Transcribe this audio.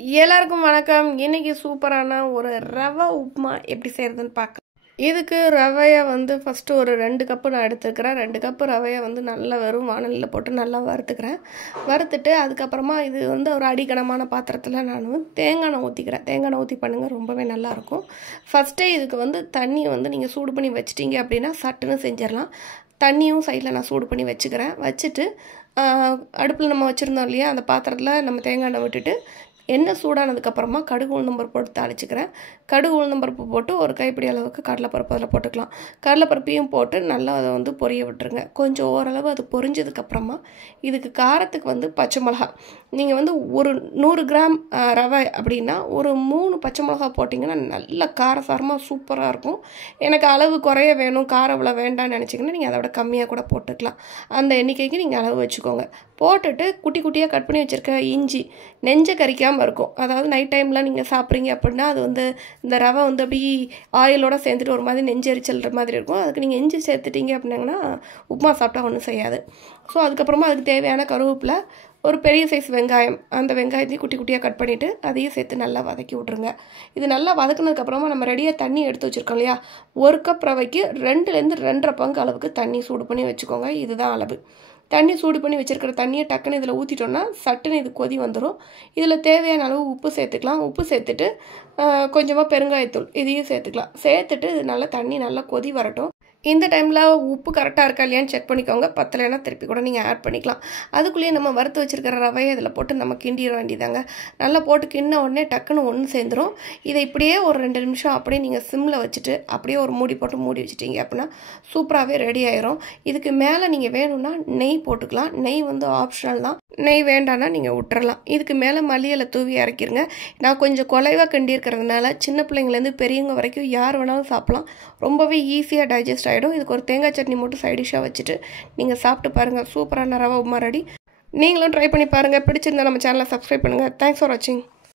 எல்லாருக்கும் வணக்கம். இன்னைக்கு சூப்பரான ஒரு ரவை உப்புமா எப்படி செய்யறதுன்னு பார்க்கலாம். இதுக்கு ரவையை ஃபஸ்ட்டு ஒரு 2 கப்பு நான் எடுத்துக்கிறேன். 2 கப்பு ரவையை நல்லா வெறும் வானலியில் போட்டு நல்லா வறுத்துக்கிறேன். வறுத்துட்டு அதுக்கப்புறமா இது ஒரு அடிக்கனமான பாத்திரத்தில் நான் தேங்காய் எண்ணெய் ஊற்றிக்கிறேன். தேங்காய் எண்ணெய் ஊற்றி பண்ணுங்கள், ரொம்பவே நல்லாயிருக்கும். ஃபஸ்ட்டே இதுக்கு தண்ணி நீங்கள் சூடு பண்ணி வச்சிட்டிங்க அப்படின்னா சட்டுன்னு செஞ்சிடலாம். தண்ணியும் சைடில் நான் சூடு பண்ணி வச்சுக்கிறேன். வச்சுட்டு அடுப்பில் நம்ம வச்சுருந்தோம் இல்லையா, அந்த பாத்திரத்தில் நம்ம தேங்காய் எண்ணெய் விட்டுட்டு எண்ணெய் சூடானதுக்கப்புறமா கடுகு உளுந்தம்பருப்பு போட்டு தாளிச்சுக்கிறேன். கடுகு உளுந்தம்பருப்பு போட்டு ஒரு கைப்பிடி அளவுக்கு கடலைப்பருப்பு அதில் போட்டுக்கலாம். கடலைப்பருப்பையும் போட்டு நல்லா அதை பொரிய விட்டுருங்க. கொஞ்சம் ஓரளவு அது பொரிஞ்சதுக்கப்புறமா இதுக்கு காரத்துக்கு பச்சை மிளகா நீங்கள் ஒரு 100 கிராம் ரவை அப்படின்னா ஒரு 3 பச்சை மிளகா போட்டிங்கன்னா நல்ல காரசாரமாக சூப்பராக இருக்கும். எனக்கு அளவு குறைய வேணும், காரம் இவ்வளோ வேண்டாம்னு நினச்சிங்கன்னா நீங்கள் அதை விட கம்மியாக கூட போட்டுக்கலாம். அந்த எண்ணிக்கைக்கு நீங்கள் அளவு வச்சுக்கோங்க. போட்டுட்டு குட்டி குட்டியாக கட் பண்ணி வச்சுருக்க இஞ்சி நெஞ்சை கறிக்காமல் இருக்கும். அதாவது நைட் டைமில் நீங்கள் சாப்பிட்றீங்க அப்படின்னா அது இந்த ரவை அப்படி ஆயிலோடு சேர்ந்துட்டு ஒரு மாதிரி நெஞ்சரிச்சல்ற மாதிரி இருக்கும். அதுக்கு நீங்கள் இஞ்சி சேர்த்துட்டீங்க அப்படின்னா உப்புமா சாப்பிட்டா ஒன்றும் செய்யாது. ஸோ அதுக்கப்புறமா அதுக்கு தேவையான கருவேப்பிலை, ஒரு பெரிய சைஸ் வெங்காயம், அந்த வெங்காயத்தையும் குட்டி குட்டியாக கட் பண்ணிவிட்டு அதையும் சேர்த்து நல்லா வதக்கி விட்ருங்க. இது நல்லா வதக்குனதுக்கப்புறமா நம்ம ரெடியாக தண்ணி எடுத்து வச்சுருக்கோம் இல்லையா, 1 கப் ரவைக்கு 2லேருந்து 2.5 பங்கு அளவுக்கு தண்ணி சூடு பண்ணி வச்சுக்கோங்க. இதுதான் அளவு. தண்ணி சூடு பண்ணி வச்சுருக்கிற தண்ணியை டக்குன்னு இதில் ஊற்றிட்டோன்னா சட்டுன்னு இது கொதி வந்துடும். இதில் தேவையான அளவு உப்பு சேர்த்துக்கலாம். உப்பு சேர்த்துட்டு கொஞ்சமாக பெருங்காயத்தூள் இதையும் சேர்த்துக்கலாம். சேர்த்துட்டு இது நல்லா தண்ணி நல்லா கொதி வரட்டும். இந்த டைமில் உப்பு கரெக்டாக இருக்கா இல்லையான்னு செக் பண்ணிக்கோங்க. பத்தலைன்னா திருப்பி கூட நீங்கள் ஆட் பண்ணிக்கலாம். அதுக்குள்ளேயே நம்ம வறுத்து வச்சுருக்கிற ரவையை இதில் போட்டு நம்ம கிண்டிட வேண்டியதாங்க. நல்லா போட்டு கிண்ண உடனே டக்குன்னு ஒன்று சேர்ந்துடும். இதை இப்படியே ஒரு 2 நிமிஷம் அப்படியே நீங்கள் சிம்மில் வச்சுட்டு அப்படியே ஒரு மூடி போட்டு மூடி வச்சுட்டீங்க அப்படின்னா சூப்பராகவே ரெடி ஆயிரும். இதுக்கு மேலே நீங்கள் வேணும்னா நெய் போட்டுக்கலாம். நெய் ஆப்ஷனல் தான். நெய் வேண்டான்னா நீங்கள் விட்டுறலாம். இதுக்கு மேலே மல்லியில தூவி இறக்கிருங்க. நான் கொஞ்சம் குலைவாக கிண்டியிருக்கிறதுனால சின்ன பிள்ளைங்கலேருந்து பெரியவங்க வரைக்கும் யார் வேணாலும் சாப்பிட்லாம். ரொம்பவே ஈஸியாக டைஜஸ்ட் ஆகிடும். இதுக்கு ஒரு தேங்காய் சட்னி மட்டும் சைடிஷாக வச்சுட்டு நீங்கள் சாப்பிட்டு பாருங்கள். சூப்பரான ரவை உப்புமா ரெடி. நீங்களும் ட்ரை பண்ணி பாருங்கள். பிடிச்சிருந்தா நம்ம சேனலை சப்ஸ்கிரைப் பண்ணுங்கள். தேங்க்ஸ் ஃபார் வாட்சிங்.